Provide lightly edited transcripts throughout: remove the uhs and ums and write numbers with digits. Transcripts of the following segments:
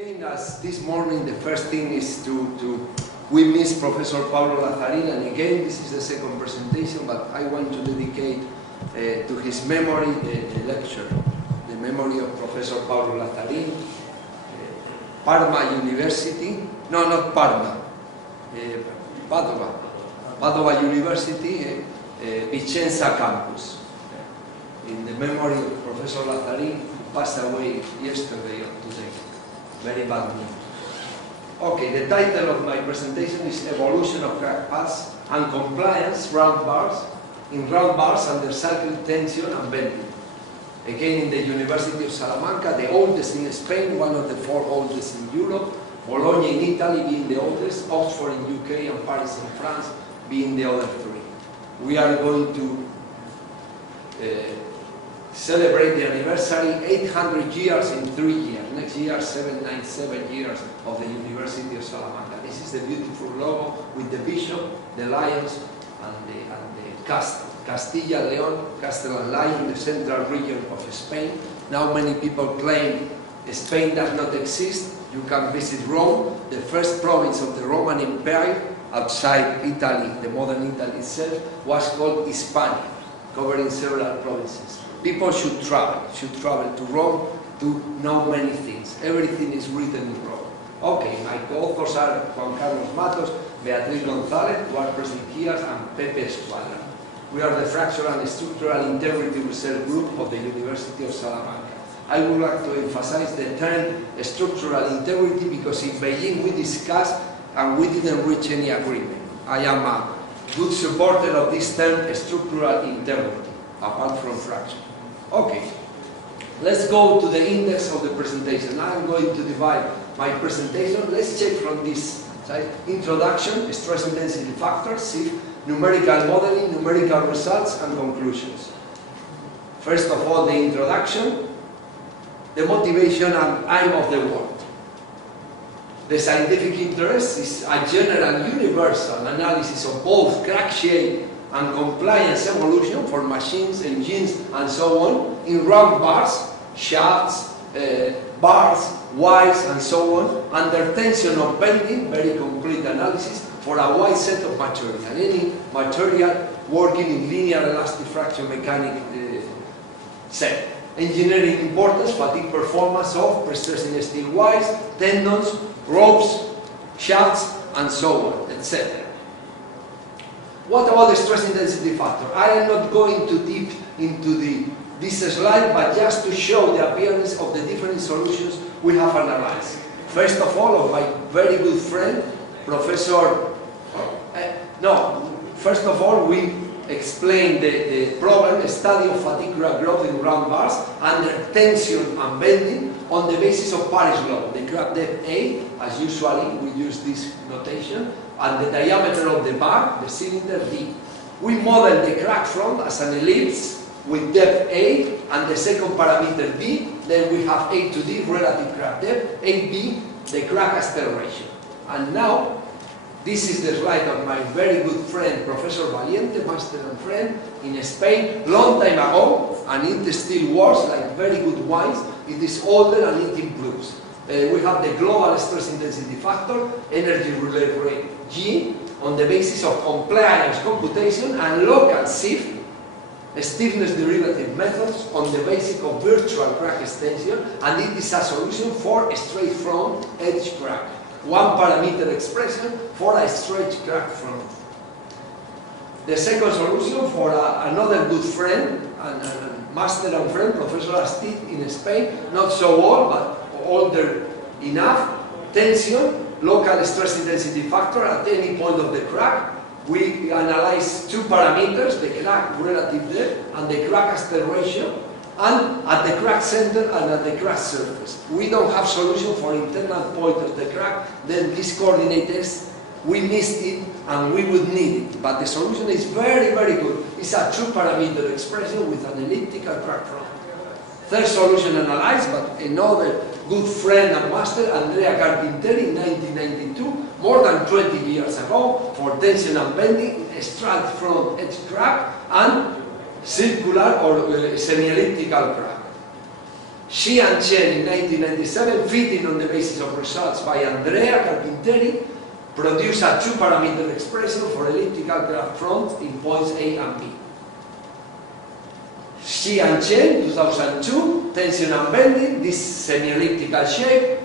Again, as this morning, the first thing is we miss Professor Pablo Lazarin, and again, this is the second presentation, but I want to dedicate to his memory the lecture, the memory of Professor Pablo Lazarin, Parma University, no, not Parma, Padova University, Vicenza campus, in the memory of Professor Lazarin, who passed away yesterday or today. Very bad news. Okay, the title of my presentation is Evolution of Crack Paths and Compliance round bars under cycle tension and bending. Again, in the University of Salamanca, the oldest in Spain, one of the 4 oldest in Europe, Bologna in Italy being the oldest, Oxford in UK, and Paris in France being the other 3. We are going to celebrate the anniversary 800 years in 3 years. Next year, 797 years of the University of Salamanca. This is the beautiful logo with the bishop, the lions, and the castle. Castilla and León, Castle and Lion, the central region of Spain. Now many people claim Spain does not exist. You can visit Rome, the first province of the Roman Empire outside Italy, the modern Italy itself, was called Hispania, covering several provinces. People should travel to Rome to know many things. Everything is written in Rome. Okay, my co-authors are Juan Carlos Matos, Beatriz González, Eduard Presnikias, and Pepe Escuadra. We are the Fractional and Structural Integrity Research Group of the University of Salamanca. I would like to emphasize the term structural integrity because in Beijing we discussed and we didn't reach any agreement. I am a good supporter of this term structural integrity, apart from fraction. Okay, let's go to the index of the presentation. I'm going to divide my presentation. Let's check from this side. Introduction, stress intensity factors, SIF, numerical modeling, numerical results, and conclusions. First of all, the introduction, the motivation and aim of the work. The scientific interest is a general universal analysis of both crack shape and compliance evolution for machines, engines, and so on, in round bars, shafts, bars, wires, and so on, under tension of bending, very complete analysis, for a wide set of material. Any material working in linear elastic fraction mechanic set. Engineering importance, fatigue performance of pre-stressing steel wires, tendons, ropes, shafts, and so on, etc. What about the stress intensity factor? I am not going to deep into this slide, but just to show the appearance of the different solutions we have analyzed. First of all, of my very good friend, first of all, we explained the problem, the study of fatigue crack growth in round bars under tension and bending on the basis of Paris law. The crack depth A, as usually we use this notation, and the diameter of the bar, the cylinder, D. We model the crack front as an ellipse with depth A and the second parameter B. Then we have A to D, relative crack depth, AB, the crack acceleration. And now, this is the slide of my very good friend, Professor Valiente, master and friend in Spain, long time ago, and it still works like very good wines. It is older and it improves. We have the global stress intensity factor, energy relay rate G, on the basis of compliance computation, and local SIF, stiffness derivative methods on the basis of virtual crack extension, and it is a solution for a straight front edge crack. One parameter expression for a straight crack front. The second solution for another good friend and master and friend, Professor Astid in Spain, not so old but older enough, tension, local stress intensity factor at any point of the crack. We analyze 2 parameters, the crack relative depth and the crack acceleration, and at the crack center and at the crack surface. We don't have solution for internal point of the crack, then these coordinates, we missed it and we would need it. But the solution is very, very good. It's a 2-parameter expression with an elliptical crack front. Third solution analyzed, but another good friend and master, Andrea Carpinteri, in 1992, more than 20 years ago, for tension and bending, straight front edge crack, and circular or semi-elliptical crack. Xi and Chen in 1997, fitting on the basis of results by Andrea Carpinteri, produced a two-parameter expression for elliptical graph front in points A and B. Xi and Chen, 2002, tension and bending, this semi-elliptical shape,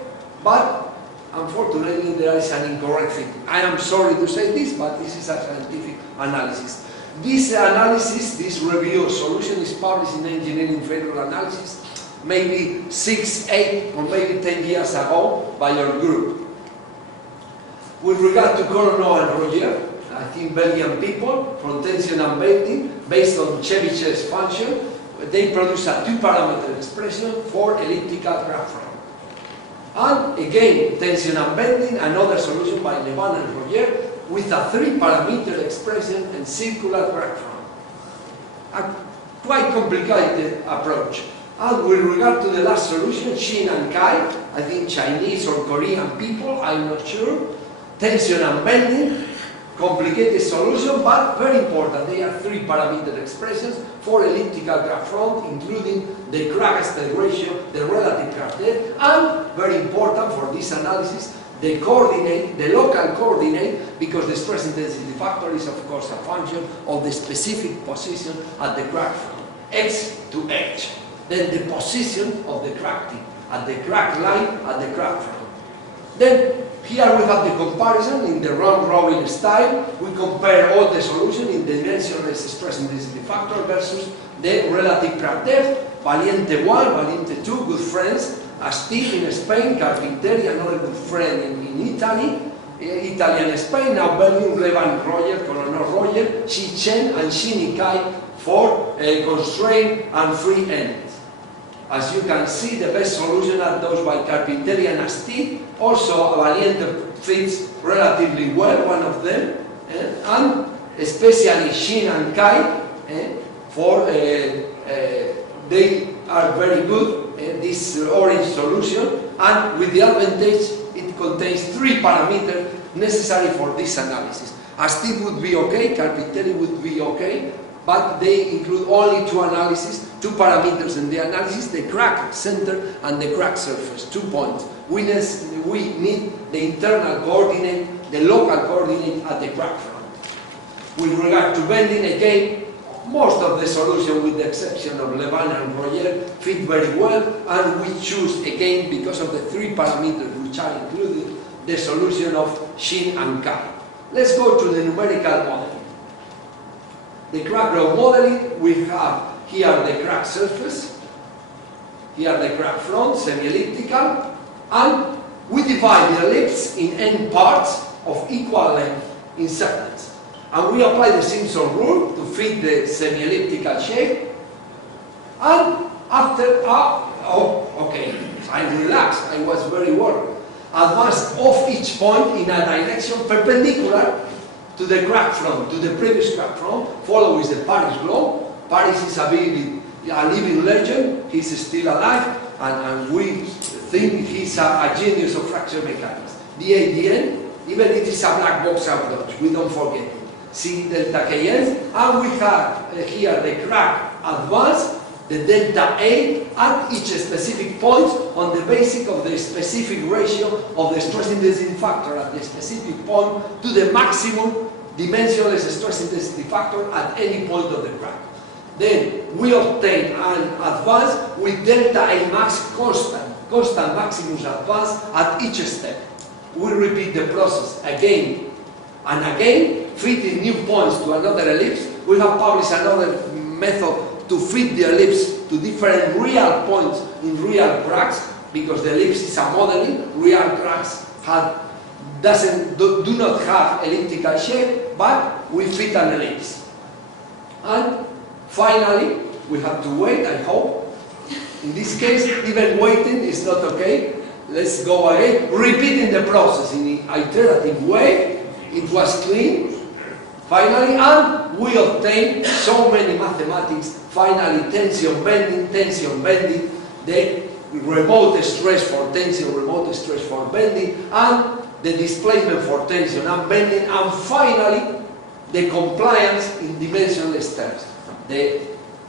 but unfortunately there is an incorrect fit. I am sorry to say this, but this is a scientific analysis. This analysis, this review of solution is published in Engineering Federal Analysis, maybe 6, 8, or maybe 10 years ago by your group. With regard to Coronneau and Roger, I think Belgian people, from tension and bending, based on Chebyshev's function, they produce a two-parameter expression for elliptical graph front. And again, tension and bending, another solution by Levan and Roger, with a three-parameter expression and circular graph front. A quite complicated approach. And with regard to the last solution, Xin and Kai, I think Chinese or Korean people, I'm not sure, tension and bending, complicated solution, but very important. They are three-parameter expressions for elliptical graph front, including the crack aspect ratio, the relative crack depth, and very important for this analysis, the coordinate, the local coordinate, because the stress intensity factor is of course a function of the specific position at the crack front, X to H. Then the position of the crack tip, at the crack line, at the crack front. Then here we have the comparison in the round robin style. We compare all the solutions in the dimensionless stress intensity factor versus the relative crack depth. Valiente 1, Valiente 2, good friends. Steve in Spain, Carpinteri, another good friend in Italy. Italy and Spain, now Belgium, Levan Roger, Coronneau Roger, Xi Chen and Xin Kai for constraint and free ends. As you can see, the best solution are those by Carpinteri and Steve. Also, Valiente fits relatively well, one of them, and especially Xin and Kai, for they are very good, this orange solution, and with the advantage it contains three parameters necessary for this analysis. Steve would be okay, Carpinteri would be okay, but they include only two analyses, two parameters in the analysis, the crack center and the crack surface, 2 points. We need the internal coordinate, the local coordinate at the crack front. With regard to bending, again, most of the solution, with the exception of Levan and Roger, fit very well, and we choose, again, because of the three parameters which are included, the solution of Xin and Kai. Let's go to the numerical modeling. The crack growth modeling, we have here the crack surface, here the crack front, semi-elliptical, and we divide the ellipse in n parts of equal length in segments. And we apply the Simpson rule to fit the semi-elliptical shape. And after, okay, I relaxed, I was very worried. Advance off each point in a direction perpendicular to the crack front, to the previous crack front, follows the Paris law. Paris is a living legend, he's still alive, and we think he's a genius of fracture mechanics. The ADN, even it is a black box approach, we don't forget it. C delta Kn, and we have here the crack advance, the delta A at each specific point on the basis of the specific ratio of the stress intensity factor at the specific point to the maximum dimensionless stress intensity factor at any point of the crack. Then we obtain an advance with delta A max constant maximum advance at each step. We repeat the process again and again, fitting new points to another ellipse. We have published another method to fit the ellipse to different real points in real cracks, because the ellipse is a modeling. Real cracks do not have elliptical shape, but we fit an ellipse. And finally, we have to wait, I hope. In this case, even waiting is not okay. Let's go again, repeating the process in an iterative way. It was clean, finally, and we obtained so many mathematics. Finally, tension bending, the remote stress for tension, remote stress for bending, and the displacement for tension and bending, and finally, the compliance in dimensionless terms. The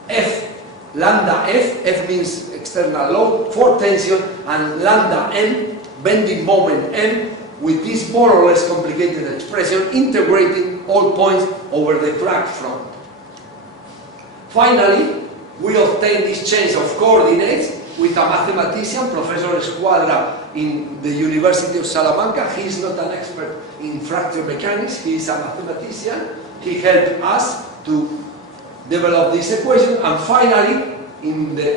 F lambda F, F means external load, for tension, and lambda M, bending moment M, with this more or less complicated expression, integrating all points over the crack front. Finally, we obtain this change of coordinates with a mathematician, Professor Escuadra, in the University of Salamanca. He is not an expert in fracture mechanics, he is a mathematician. He helped us to develop this equation, and finally,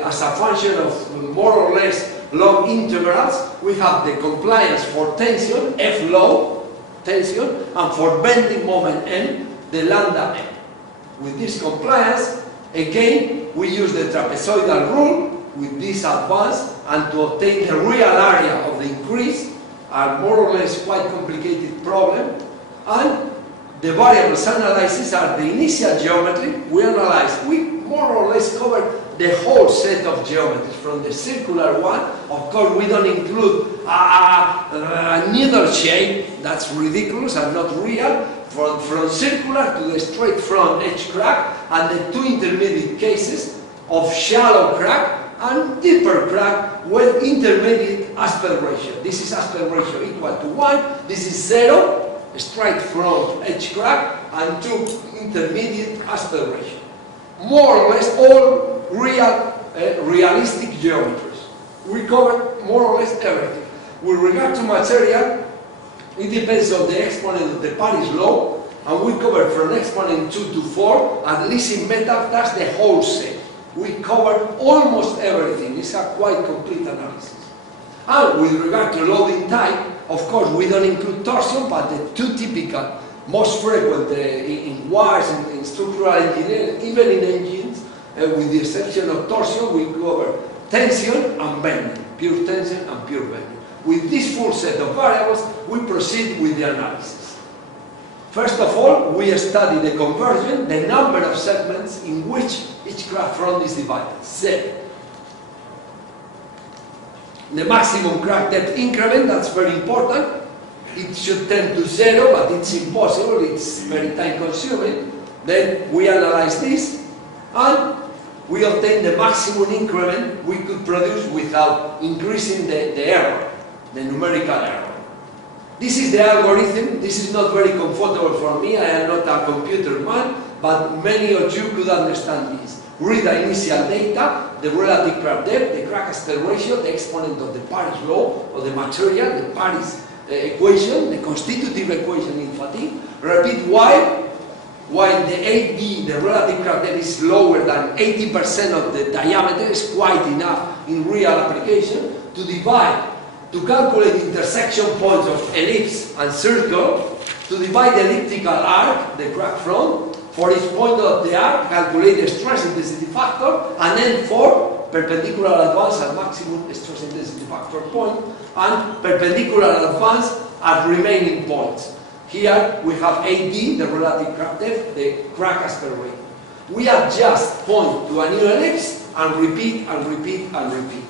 as a function of more or less long integrals, we have the compliance for tension, F low, tension, and for bending moment M, the lambda M. With this compliance, again, we use the trapezoidal rule with this advance, and to obtain the real area of the increase, are more or less quite complicated problem, and the variables analysis are the initial geometry. We more or less cover the whole set of geometries, from the circular one. Of course, we don't include a needle shape, that's ridiculous and not real, from circular to the straight front edge crack, and the two intermediate cases of shallow crack and deeper crack with intermediate aspect ratio. This is aspect ratio equal to 1, this is 0, straight front edge crack, and 2 intermediate aspect ratio. More or less all realistic geometries. We covered more or less everything. With regard to material, it depends on the exponent of the Paris law, and we covered from exponent 2 to 4, at least in metal, that's the whole set. We covered almost everything. It's a quite complete analysis. And with regard to loading type, of course, we don't include torsion, but the two typical, most frequent in wires, in structural engineering, even in engines, with the exception of torsion, we cover tension and bending, pure tension and pure bending. With this full set of variables, we proceed with the analysis. First of all, we study the conversion, the number of segments in which each crack front is divided, Z. The maximum crack depth increment, that's very important. It should tend to 0, but it's impossible, it's very time consuming. Then we analyze this, and we obtain the maximum increment we could produce without increasing the error, the numerical error. This is the algorithm. This is not very comfortable for me. I am not a computer man, but many of you could understand this. Read the initial data, the relative crack depth, the crack aspect ratio, the exponent of the Paris law of the material, the Paris equation, the constitutive equation in fatigue. Repeat while the 8D, the relative crack depth, is lower than 80% of the diameter, is quite enough in real application to divide, to calculate intersection points of ellipse and circle, to divide the elliptical arc, the crack front, for each point of the arc, calculate the stress intensity factor, and then for perpendicular advance at maximum stress intensity factor point, and perpendicular advance at remaining points. Here we have AD, the relative crack depth, the crack aspect ratio. We adjust point to a new ellipse and repeat and repeat and repeat.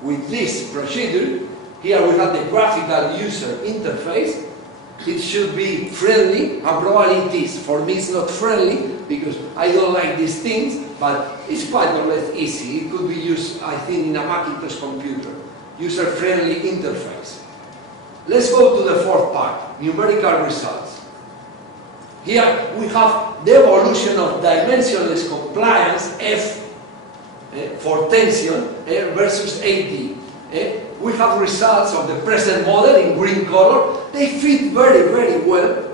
With this procedure, here we have the graphical user interface. It should be friendly, and probably it is. For me it's not friendly, because I don't like these things, but it's quite or less easy. It could be used, I think, in a Macintosh computer. User-friendly interface. Let's go to the fourth part, numerical results. Here we have the evolution of dimensionless compliance F for tension versus AD. We have results of the present model in green color. They fit very, very well.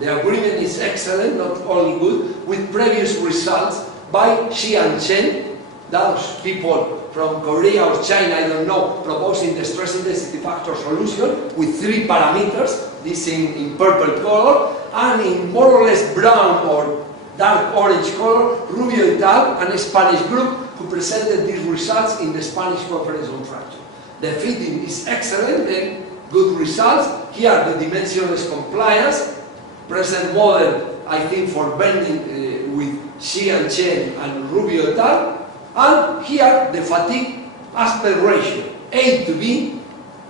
The agreement is excellent, not only good, with previous results by Xi and Chen, those people from Korea or China, I don't know, proposing the stress intensity factor solution with 3 parameters, this in purple color, and in more or less brown or dark orange color, Rubio et al., and a Spanish group who presented these results in the Spanish Conference on Fracture. The fitting is excellent and good results. Here the dimensionless compliance, present model, I think, for bending with Xi and Chen and Rubio et al. And here the fatigue aspect ratio, A to B,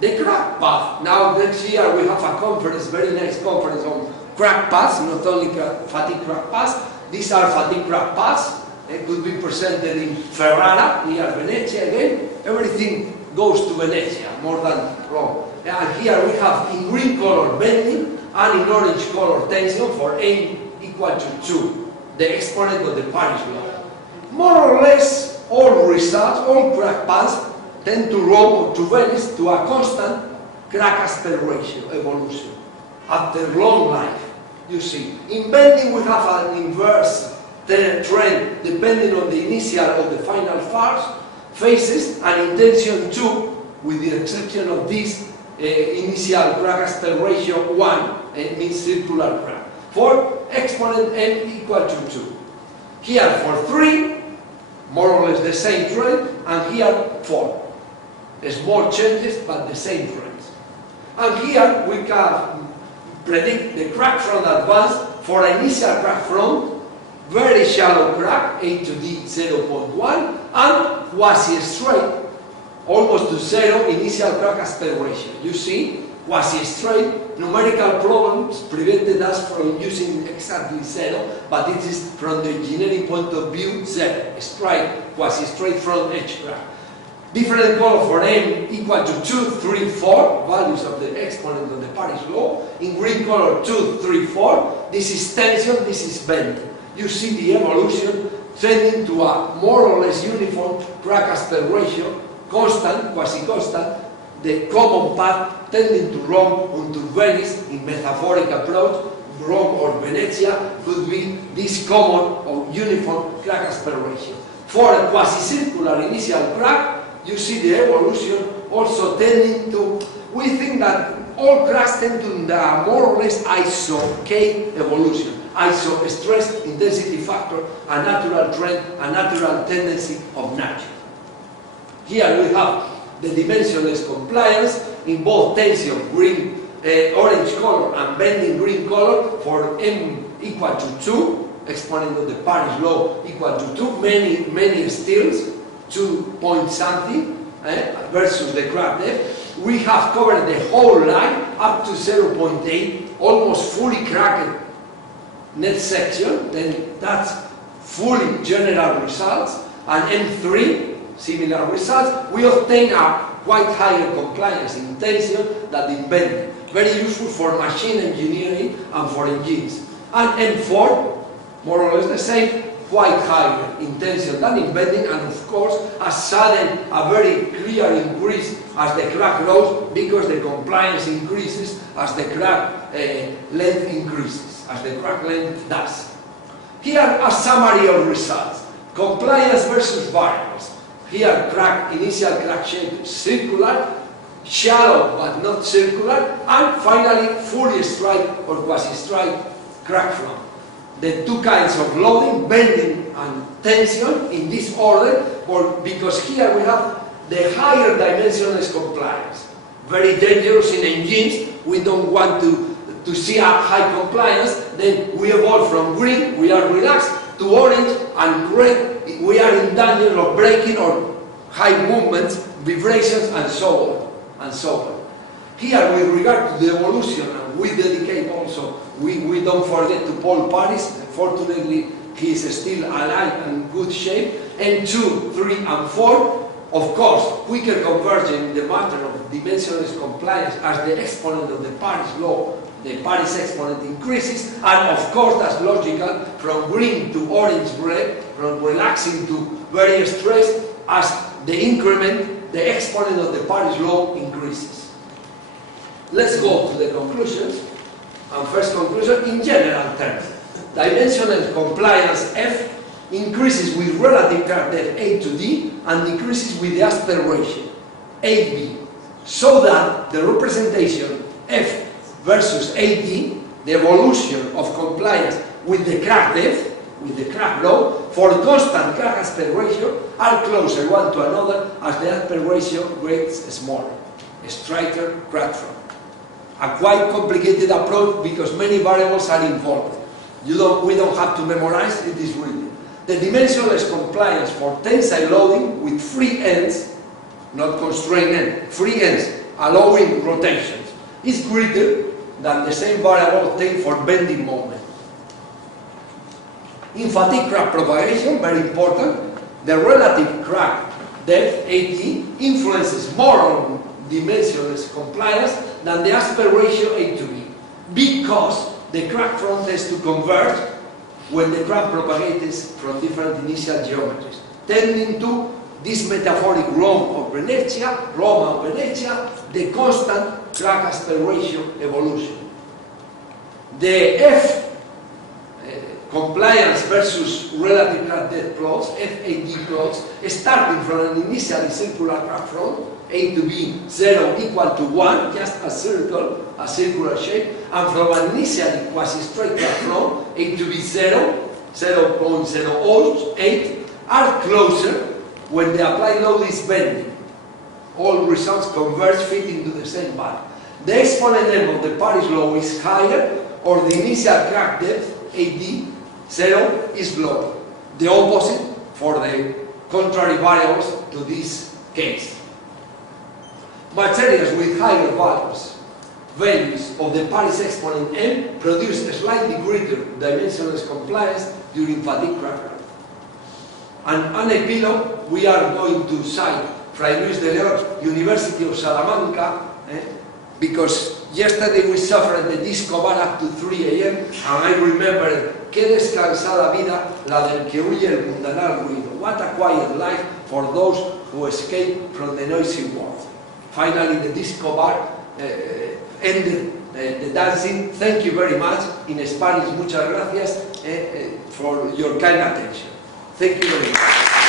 the crack path. Now next year we have a conference, very nice conference on crack paths, not only fatigue crack paths. These are fatigue crack paths, It could be presented in Ferrara, near Venezia again. Everything goes to Venezia, more than Rome. And here we have in green color bending and in orange color tension for n equal to 2, the exponent of the Paris law. More or less all results, all crack paths tend to Rome or to Venice to a constant crack aspect ratio evolution after long life. You see, in bending we have an inverse trend depending on the initial or the final phases, and in tension 2, with the exception of this initial crack aspect ratio 1, it means circular crack, for exponent n equal to 2. Here for 3, more or less the same trend, and here 4. Small changes, but the same trends. And here we can predict the crack front advance for initial crack front, very shallow crack, A to D 0.1, and quasi-straight, almost to 0 initial crack aspect ratio. You see, quasi-straight, numerical problems prevented us from using exactly 0, but it is from the engineering point of view 0, straight, quasi-straight front edge crack. Different color for n equal to 2, 3, 4, values of the exponent of the Paris law. In green color 2, 3, 4, this is tension, this is bending. You see the evolution tending to a more or less uniform crack aspect ratio, constant, quasi-constant, the common path tending to Rome onto Venice in metaphoric approach. Rome or Venezia could be this common or uniform crack aspect ratio. For a quasi-circular initial crack, you see the evolution also tending to, we think that all cracks tend to more or less iso-K evolution. Iso stress intensity factor, a natural trend, a natural tendency of nature. Here we have the dimensionless compliance in both tension green, orange color and bending green color for m equal to 2, exponent of the Paris law equal to 2, many steels, 2 point something versus the crack depth. We have covered the whole line up to 0.8, almost fully cracked net section, then that's fully general results, and M3, similar results. We obtain a quite higher compliance in tension than in bending. Very useful for machine engineering and for engines. And M4, more or less the same, quite higher in tension than in bending, and of course a very clear increase as the crack grows, because the compliance increases as the crack length increases, as the crack length does. Here a summary of results. Compliance versus variables. Here initial crack shape circular, shallow but not circular, and finally fully straight or quasi-straight crack front. The two kinds of loading, bending and tension, in this order, because here we have the higher dimensionless compliance. Very dangerous in engines. We don't want to see a high compliance. Then we evolve from green, we are relaxed, to orange, and red, we are in danger of breaking or high movements, vibrations, and so on. Here, with regard to the evolution, and we dedicate also, we don't forget to Paul Paris. Fortunately, he is still alive and in good shape. And 2, 3, and 4, of course, quicker convergence in the matter of dimensionless compliance as the exponent of the Paris law, the Paris exponent increases, and of course, that's logical, from green to orange red, from relaxing to very stressed, as the increment, the exponent of the Paris law increases. Let's go to the conclusions. And first conclusion, in general terms, dimensional compliance F increases with relative crack depth A to D and decreases with the aspect ratio 8B, so that the representation F versus 8D, the evolution of compliance with the crack depth, with the crack law, for constant crack aspect ratio, are closer one to another as the aspect ratio gets smaller, a straighter crack front. A quite complicated approach because many variables are involved. We don't have to memorize, it is written. The dimensionless compliance for tensile loading with free ends, not constrained ends, free ends allowing rotations, is greater than the same variable obtained for bending moment. In fatigue crack propagation, very important, the relative crack depth, AD, influences more on dimensionless compliance than the aspect ratio A to B, because the crack front tends to converge when the crack propagates from different initial geometries, tending to this metaphoric Roma of Venezia, the constant crack aspect ratio evolution. The F compliance versus relative crack depth plots, FAD plots, starting from an initially circular crack front, A to B 0 equal to 1, just a circle, a circular shape, and from an initially quasi-straight crack front, A to B 0, 0.08, are closer when the applied load is bending. All results converge fitting to the same value. The exponent M of the Paris law is higher, or the initial crack depth, AD, 0 is lower. The opposite for the contrary variables to this case. Materials with higher values of the Paris exponent M produce a slightly greater dimensionless compliance during fatigue crack. And an epilogue, we are going to cite Fray Luis de Leon, University of Salamanca, because yesterday we suffered the disco bar up to 3 a.m. and I remember, qué descansada vida la del que huye el mundanal ruido. What a quiet life for those who escape from the noisy world. Finally, the disco bar ended the dancing. Thank you very much. In Spanish, muchas gracias for your kind attention. Thank you very much.